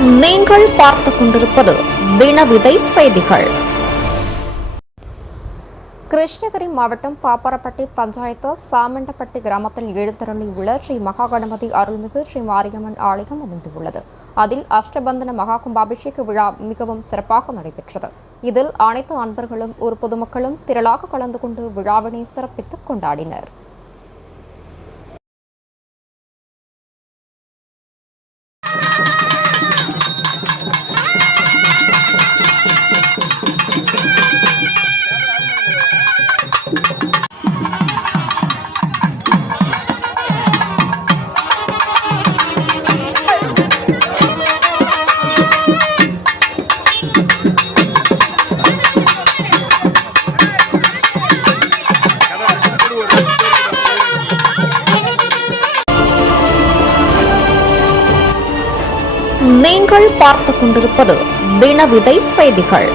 நீங்கள் பார்த்துக் கொண்டிருப்பது தினவிதை செய்திகள். கிருஷ்ணகிரி மாவட்டம் பாப்பாரப்பட்டி பஞ்சாயத்து சாமண்டப்பட்டி கிராமத்தில் எழுந்தருளியுள்ள ஸ்ரீ மகாகணபதி அருள்மிகு ஸ்ரீ மாரியம்மன் ஆலயம் அமைந்துள்ளது. அதில் அஷ்டபந்தன மகா கும்பாபிஷேக விழா மிகவும் சிறப்பாக நடைபெற்றது. இதில் அனைத்து அன்பர்களும் ஒரு பொதுமக்களும் திரளாக கலந்து கொண்டு விழாவினை சிறப்பித்துக் கொண்டாடினர். நீங்கள் பார்த்துக் கொண்டிருப்பது தினவிதை செய்திகள்.